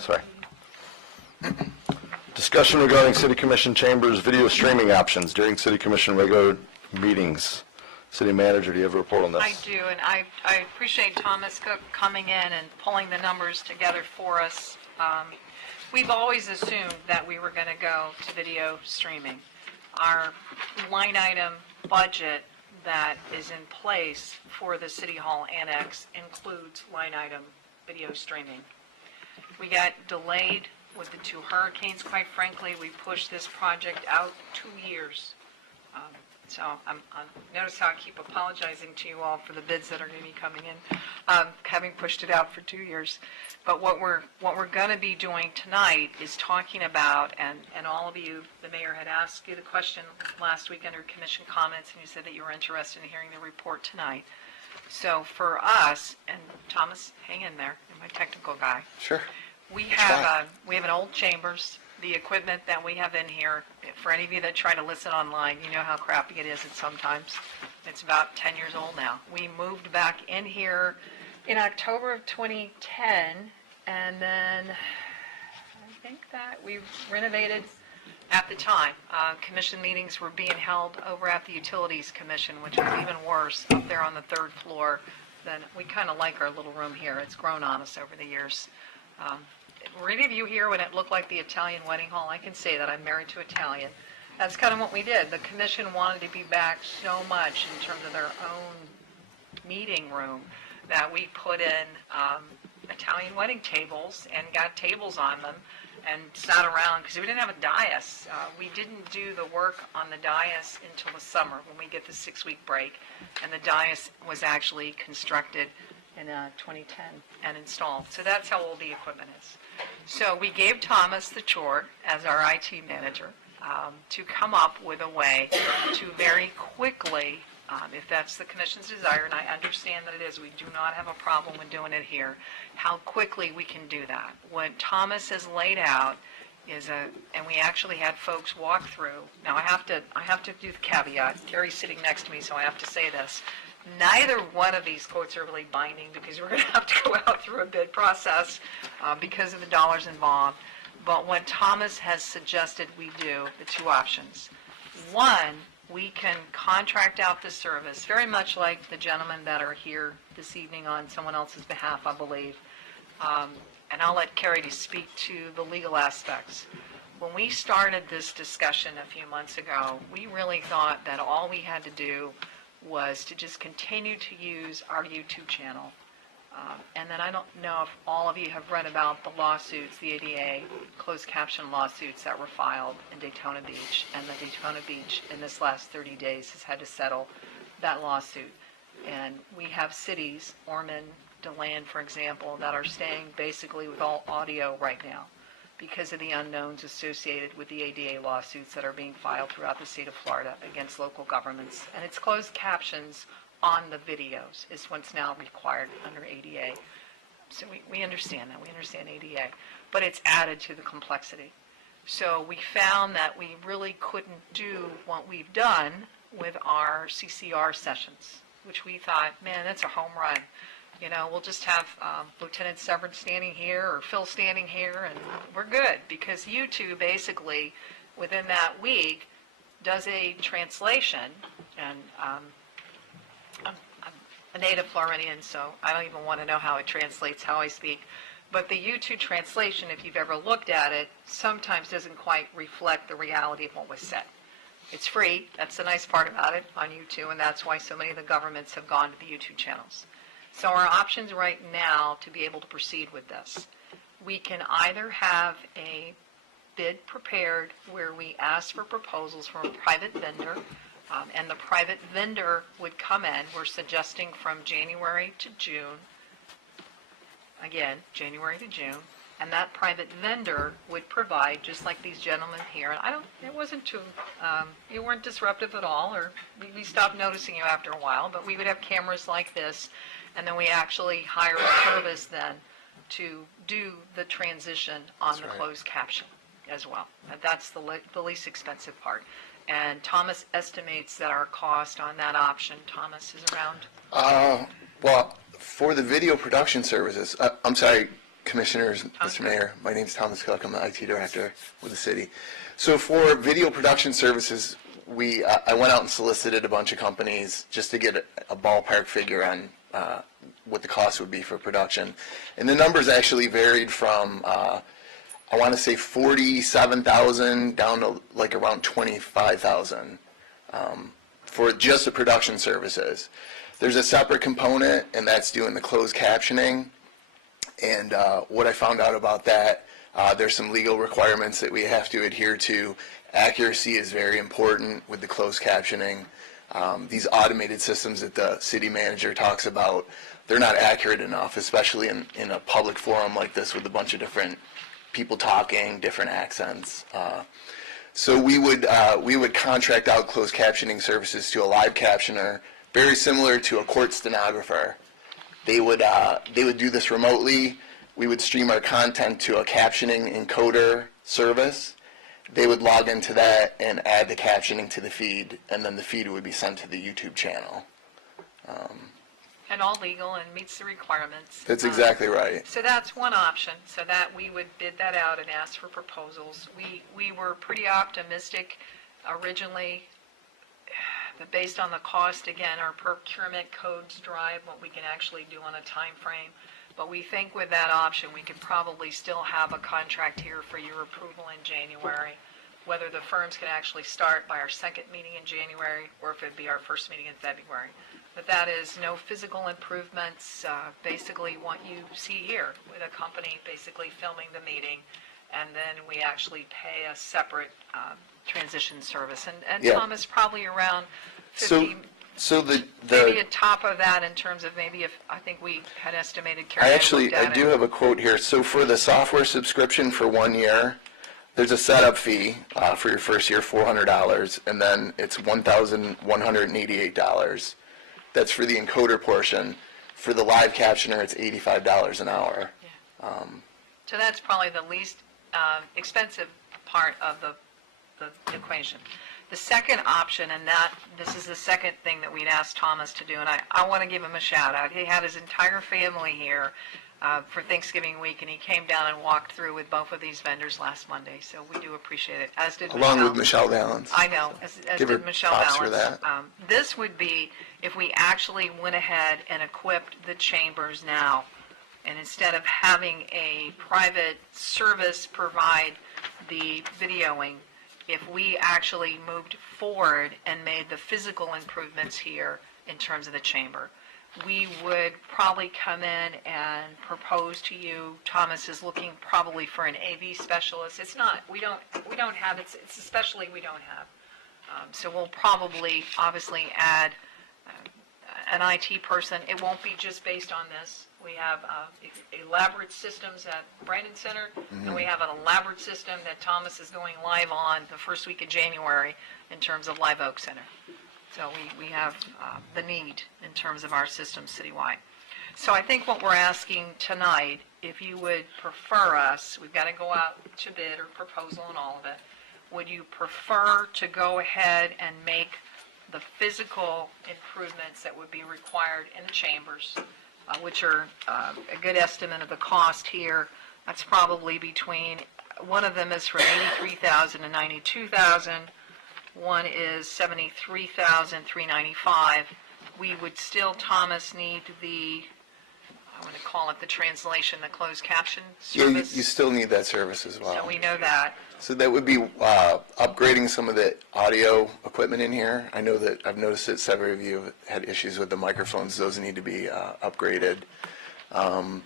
Sorry. Discussion regarding City Commission chambers video streaming options during City Commission regular meetings. City Manager, do you have a report on this? I do, and I appreciate Thomas Cook coming in and pulling the numbers together for us. We've always assumed that we were going to go to video streaming. Our line item budget that is in place for the City Hall Annex includes line item video streaming. We got delayed with the 2 hurricanes, quite frankly. We pushed this project out 2 years. So notice how I keep apologizing to you all for the bids that are going to be coming in, having pushed it out for 2 years. But what we're going to be doing tonight is talking about, and all of you, the mayor had asked you the question last week under commission comments, and you said that you were interested in hearing the report tonight. So for us, and Thomas, hang in there, you're my technical guy. Sure. We have an old chambers. The equipment that we have in here, for any of you that try to listen online, you know how crappy it is sometimes. It's about 10 years old now. We moved back in here in October of 2010, and then I think that we renovated at the time. Commission meetings were being held over at the Utilities Commission, which was even worse, up there on the 3rd floor. Then we kind of like our little room here. It's grown on us over the years. Were any of you here when it looked like the Italian wedding hall? I can say that I'm married to Italian. That's kind of what we did. The commission wanted to be back so much in terms of their own meeting room that we put in Italian wedding tables and got tables on them and sat around because we didn't have a dais. We didn't do the work on the dais until the summer when we get the 6-week break, and the dais was actually constructed in 2010 and installed. So that's how old the equipment is. So we gave Thomas the chore as our IT manager to come up with a way to very quickly, if that's the commission's desire, and I understand that it is, we do not have a problem with doing it here, how quickly we can do that. What Thomas has laid out is and we actually had folks walk through. Now I have to do the caveat. Gary's sitting next to me, so I have to say this. Neither one of these quotes are really binding because we're going to have to go out through a bid process because of the dollars involved. But what Thomas has suggested we do, the 2 options. One, we can contract out the service, very much like the gentlemen that are here this evening on someone else's behalf, I believe. And I'll let Carrie speak to the legal aspects. When we started this discussion a few months ago, we really thought that all we had to do was to just continue to use our YouTube channel. And then I don't know if all of you have read about the lawsuits, the ADA closed caption lawsuits that were filed in Daytona Beach, and the Daytona Beach in this last 30 days has had to settle that lawsuit. And we have cities, Ormond, DeLand, for example, that are staying basically with all audio right now because of the unknowns associated with the ADA lawsuits that are being filed throughout the state of Florida against local governments. And it's closed captions on the videos is what's now required under ADA. So we understand that. We understand ADA. But it's added to the complexity. So we found that we really couldn't do what we've done with our CCR sessions, which we thought, man, that's a home run. You know, we'll just have Lieutenant Severin standing here or Phil standing here, and we're good. Because YouTube basically, within that week, does a translation. And I'm a native Floridian, so I don't even want to know how it translates how I speak. But the YouTube translation, if you've ever looked at it, sometimes doesn't quite reflect the reality of what was said. It's free. That's the nice part about it on YouTube, and that's why so many of the governments have gone to the YouTube channels. So our options right now to be able to proceed with this, we can either have a bid prepared where we ask for proposals from a private vendor, and the private vendor would come in. We're suggesting from January to June, again, January to June, and that private vendor would provide, just like these gentlemen here, and it wasn't too, you weren't disruptive at all, or we stopped noticing you after a while, but we would have cameras like this, and then we actually hire a service then to do the transition on the closed caption as well. And that's the least expensive part. And Thomas estimates that our cost on that option, Thomas, is around? Well, for the video production services, I'm sorry, Commissioners, Mr. Mayor, my name is Thomas Cook. I'm the IT director with the city. So for video production services, I went out and solicited a bunch of companies just to get a ballpark figure on what the cost would be for production. And the numbers actually varied from, I want to say 47,000 down to like around 25,000 for just the production services. There's a separate component, and that's doing the closed captioning. And what I found out about that, there's some legal requirements that we have to adhere to. Accuracy is very important with the closed captioning. These automated systems that the city manager talks about, they're not accurate enough, especially in a public forum like this with a bunch of different people talking, different accents. So we would contract out closed captioning services to a live captioner, very similar to a court stenographer. They would do this remotely. We would stream our content to a captioning encoder service. They would log into that and add the captioning to the feed, and then the feed would be sent to the YouTube channel. And all legal and meets the requirements. That's exactly right. So that's one option, so that we would bid that out and ask for proposals. We were pretty optimistic originally, but based on the cost, again, our procurement codes drive what we can actually do on a time frame. But we think with that option, we could probably still have a contract here for your approval in January, whether the firms can actually start by our second meeting in January or if it'd be our first meeting in February. But that is no physical improvements, basically what you see here with a company basically filming the meeting, and then we actually pay a separate transition service. And Yeah. Thomas, probably around 50, So maybe a top of that in terms of maybe if, I think we had estimated. Karen I had actually, looked at I do it. have a quote here. So for the software subscription for 1 year, there's a setup fee for your first year, $400, and then it's $1,188. That's for the encoder portion. For the live captioner, it's $85 an hour. So that's probably the least expensive part of the equation. The second option, and this is the second thing that we'd asked Thomas to do, and I want to give him a shout out. He had his entire family here for Thanksgiving week, and he came down and walked through with both of these vendors last Monday, so we do appreciate it, as did Along Michelle. with Michelle Valens. I know, as Give her did Michelle props for Balance. that. This would be if we actually went ahead and equipped the chambers now, and instead of having a private service provide the videoing, if we actually moved forward and made the physical improvements here in terms of the chamber, we would probably come in and propose to you. Thomas is looking probably for an AV specialist. It's not, we don't have, it's especially we don't have. So we'll probably obviously add an IT person. It won't be just based on this. We have elaborate systems at Brandon Center, and we have an elaborate system that Thomas is going live on the first week of January in terms of Live Oak Center. So we have the need in terms of our system citywide. So I think what we're asking tonight, if you would prefer us, we've got to go out to bid or proposal and all of it, would you prefer to go ahead and make the physical improvements that would be required in the chambers, which are a good estimate of the cost here? That's probably between, one of them is from $83,000 to $92,000. One is $73,395. We would still, Thomas, need the, I want to call it the translation, the closed caption Yeah, service. you still need that service as well. So we know that. So that would be upgrading some of the audio equipment in here. I know that I've noticed that several of you have had issues with the microphones. Those need to be upgraded.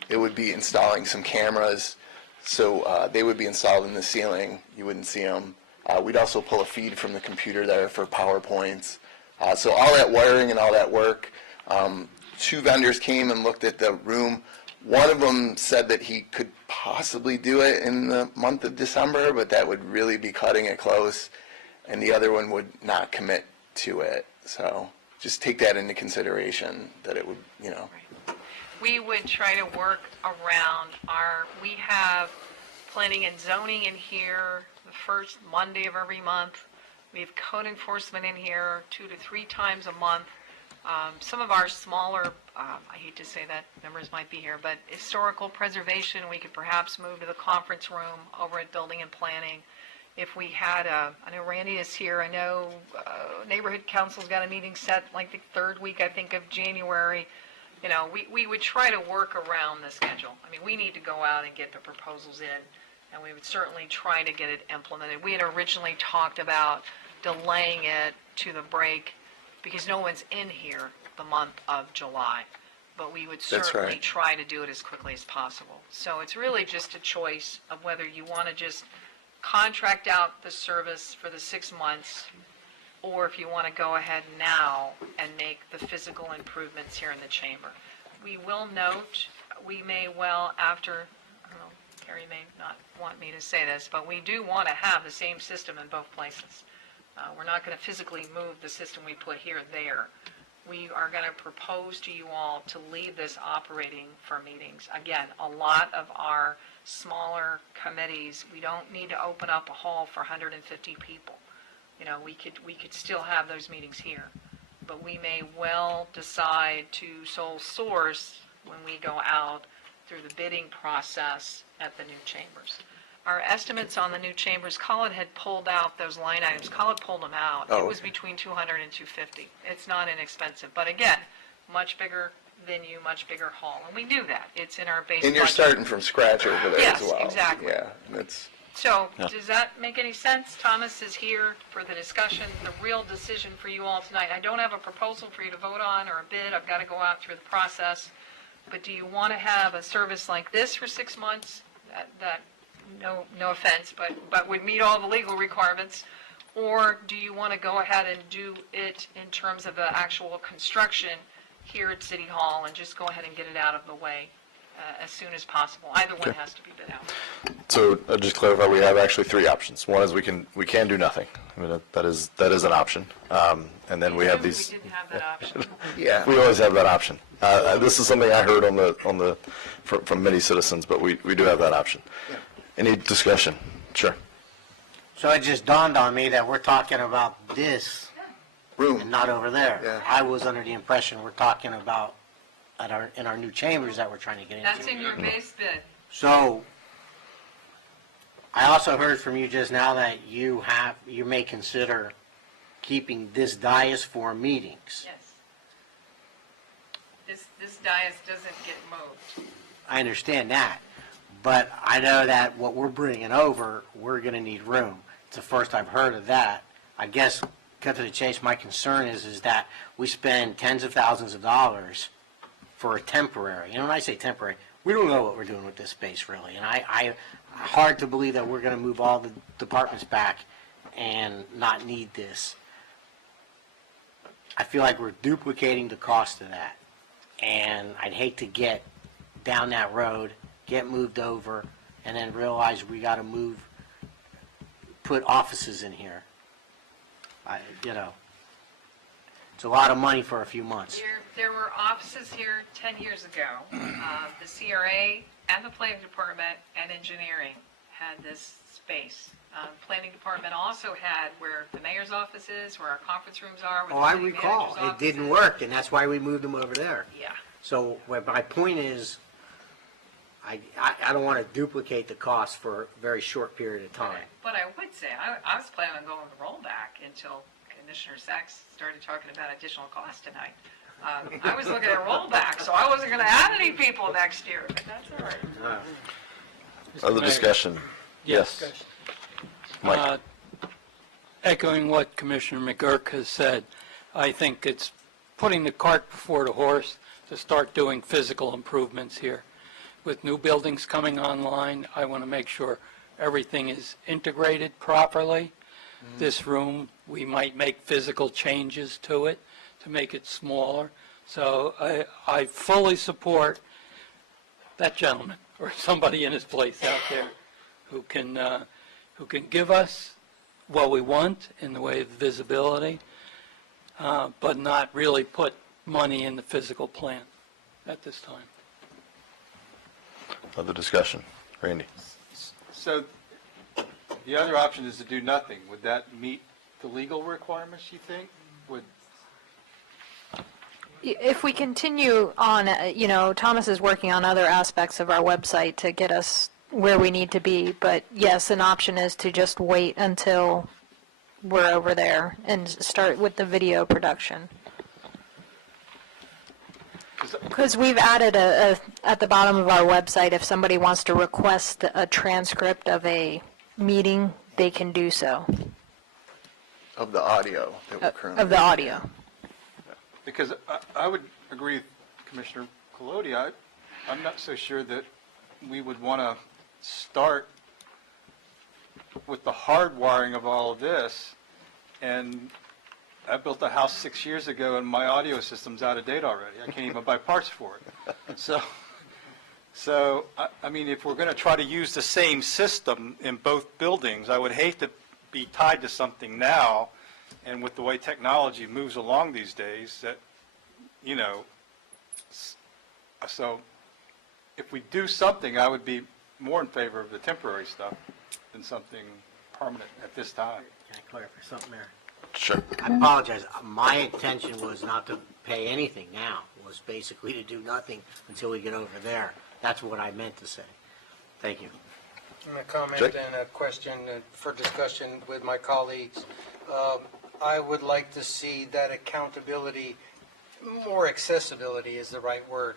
It would be installing some cameras. So they would be installed in the ceiling. You wouldn't see them. We'd also pull a feed from the computer there for PowerPoints. So all that wiring and all that work. 2 vendors came and looked at the room. One of them said that he could possibly do it in the month of December, but that would really be cutting it close. And the other one would not commit to it. So just take that into consideration, that it would, you know. We would try to work around we have planning and zoning in here the first Monday of every month. We have code enforcement in here 2 to 3 times a month. Some of our smaller, I hate to say that, members might be here, but historical preservation, we could perhaps move to the conference room over at Building and Planning. If we had I know Randy is here, I know Neighborhood Council's got a meeting set like the third week, I think, of January. You know, we would try to work around the schedule. I mean, we need to go out and get the proposals in, and we would certainly try to get it implemented. We had originally talked about delaying it to the break because no one's in here the month of July, but we would That's certainly right. try to do it as quickly as possible. So it's really just a choice of whether you want to just contract out the service for the 6 months, or if you want to go ahead now and make the physical improvements here in the chamber. We will note, we may well after, I don't know, Carrie may not want me to say this, but we do want to have the same system in both places. We're not going to physically move the system we put here there. We are going to propose to you all to leave this operating for meetings. Again, a lot of our smaller committees, we don't need to open up a hall for 150 people. You know, we could still have those meetings here, but we may well decide to sole source when we go out through the bidding process at the new chambers. Our estimates on the new chambers, Colin had pulled out those line items. Colin pulled them out. Oh, It was okay. between 200 and 250. It's not inexpensive, but again, much bigger venue, much bigger hall, and we do that. It's in our base And you're budget. starting from scratch over there Yes, as well. exactly. Yeah, that's, So, does that make any sense? Thomas is here for the discussion, the real decision for you all tonight. I don't have a proposal for you to vote on or a bid, I've got to go out through the process. But do you want to have a service like this for 6 months, that no offense, but would meet all the legal requirements? Or do you want to go ahead and do it in terms of the actual construction here at City Hall and just go ahead and get it out of the way as soon as possible? Either one has to be bid out. So just clarify, we have actually three options. One is we can do nothing. I mean, that is an option. And then we have these. We didn't have that option. yeah. We always have that option. This is something I heard from many citizens, but we do have that option. Any discussion? Sure. So it just dawned on me that we're talking about this and Room. not over there. Yeah. I was under the impression we're talking about in our new chambers that we're trying to get into. That's in your base bid. So I also heard from you just now that you may consider keeping this dais for meetings. Yes. This dais doesn't get moved. I understand that, but I know that what we're bringing over, we're going to need room. It's the first I've heard of that. I guess, cut to the chase, my concern is that we spend tens of thousands of dollars for a temporary. And when I say temporary, we don't know what we're doing with this space really. And I hard to believe that we're going to move all the departments back and not need this. I feel like we're duplicating the cost of that. And I'd hate to get down that road, get moved over, and then realize we got to put offices in here. It's a lot of money for a few months. There were offices here 10 years ago. The CRA and the planning department and engineering had this space. Planning department also had where the mayor's office is, where our conference rooms are. Where Oh, the I city recall. manager's It office didn't is. work, and that's why we moved them over there. Yeah. So my point is, I don't want to duplicate the cost for a very short period of time. But I would say, I was planning on going with the rollback until Commissioner Sachs started talking about additional cost tonight. I was looking at rollback, so I wasn't going to add any people next year, but that's all right. Other discussion? Yes. Mike? Echoing what Commissioner McGurk has said, I think it's putting the cart before the horse to start doing physical improvements here. With new buildings coming online, I want to make sure everything is integrated properly. This room, we might make physical changes to it to make it smaller. So I fully support that gentleman or somebody in his place out there who can give us what we want in the way of visibility, but not really put money in the physical plan at this time. Other discussion? Randy? So the other option is to do nothing. Would that meet the legal requirements, you think? If we continue on, Thomas is working on other aspects of our website to get us where we need to be, but yes, an option is to just wait until we're over there and start with the video production. Because we've added at the bottom of our website, if somebody wants to request a transcript of a meeting, they can do so, Of the audio that we're currently. of the audio. Because I would agree with Commissioner Colodi. I'm not so sure that we would want to start with the hardwiring of all of this. And I built a house 6 years ago, and my audio system's out of date already. I can't even buy parts for it. So I mean, if we're going to try to use the same system in both buildings, I would hate to be tied to something now. And with the way technology moves along these days, that, so if we do something, I would be more in favor of the temporary stuff than something permanent at this time. Can I clarify something there? Sure. I apologize. My intention was not to pay anything now, was basically to do nothing until we get over there. That's what I meant to say. Thank you. A comment Jake? and a question for discussion with my colleagues. I would like to see that accountability, more accessibility is the right word,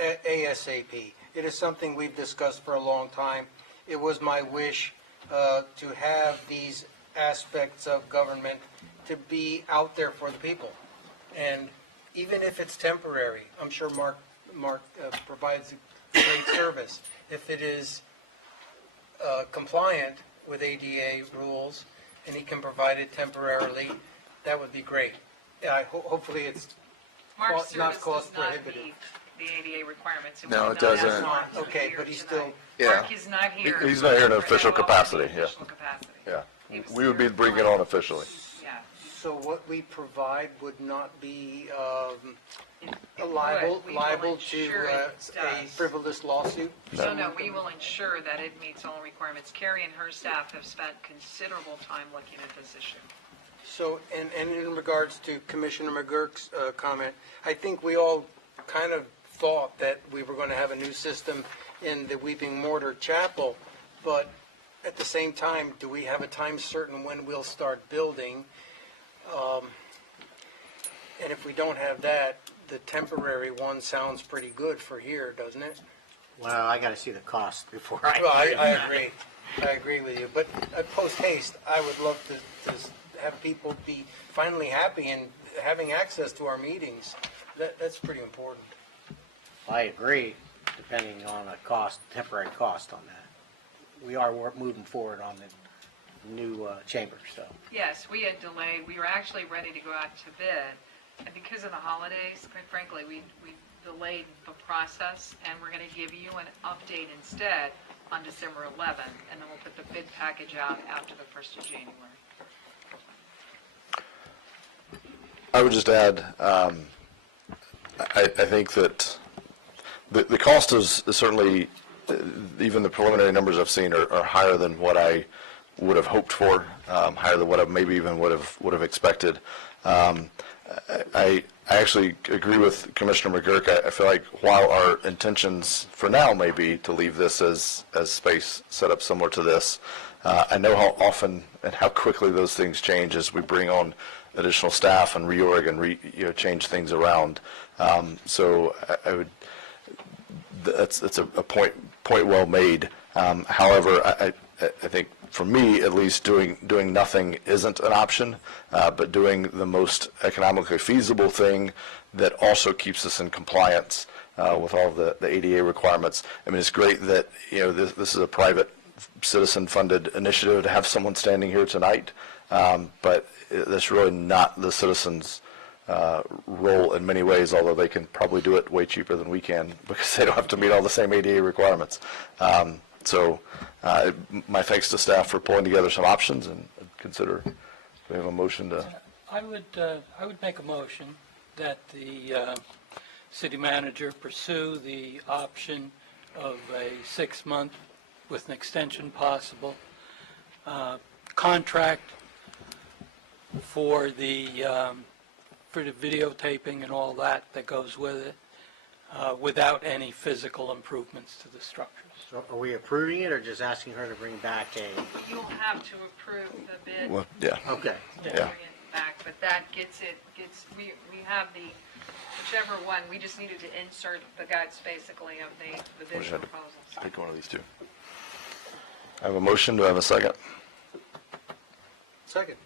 ASAP. It is something we've discussed for a long time. It was my wish to have these aspects of government to be out there for the people. And even if it's temporary, I'm sure Mark provides a great service. If it is compliant with ADA rules, and he can provide it temporarily, that would be great. Hopefully it's Mark's not service cost does not prohibitive. meet the ADA requirements. and No, we it will not ask doesn't. Mark to be Okay, here but he's tonight. still- Yeah. Mark is not here. He's not here in an for official any capacity, yeah. official capacity. Yeah. He was We would be here bringing for- on officially. Yeah. So what we provide would not be It liable would. We will to ensure it a does. frivolous lawsuit? No, we will ensure that it meets all requirements. Carrie and her staff have spent considerable time looking at this issue. So, and in regards to Commissioner McGurk's comment, I think we all kind of thought that we were going to have a new system in the Weeping Mortar Chapel, but at the same time, do we have a time certain when we'll start building? And if we don't have that, the temporary one sounds pretty good for here, doesn't it? Well, I got to see the cost before I. Well, I agree. I agree with you. But post haste, I would love to have people be finally happy and having access to our meetings. That's pretty important. I agree, depending on a cost, temporary cost on that. We are moving forward on the new chamber, so. Yes, we had delayed. We were actually ready to go out to bid. And because of the holidays, quite frankly, we delayed the process, and we're going to give you an update instead on December 11th, and then we'll put the bid package out after the 1st of January. I would just add, I think that the cost is certainly, even the preliminary numbers I've seen are higher than what I would have hoped for, higher than what I maybe even would have expected. I actually agree with Commissioner McGurk. I feel like while our intentions for now may be to leave this as space set up similar to this, I know how often and how quickly those things change as we bring on additional staff and reorg and change things around. So I would. That's a point well made. However, I think for me at least, doing nothing isn't an option, but doing the most economically feasible thing that also keeps us in compliance with all the ADA requirements. I mean, it's great that this is a private citizen-funded initiative to have someone standing here tonight, but that's really not the citizens' role in many ways, although they can probably do it way cheaper than we can because they don't have to meet all the same ADA requirements. So my thanks to staff for pulling together some options and consider we have a motion to. I would make a motion that the city manager pursue the option of a 6-month with an extension possible contract for the for the videotaping and all that goes with it, without any physical improvements to the structures. So are we approving it or just asking her to bring back a, You'll have to approve the bid. Well, yeah. okay. to Yeah. bring it back, but that gets, we have the, whichever one, we just needed to insert the guides basically of the bid just had to proposals. Pick one of these two. I have a motion. Do I have a second? Second.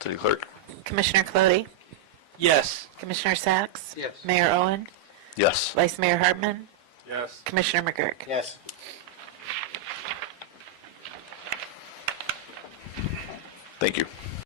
City Clerk? Commissioner Clody, Yes, Commissioner Sacks? Yes. Mayor Owen, Yes. Vice Mayor Hartman, Yes. Commissioner McGurk. Yes. Thank you.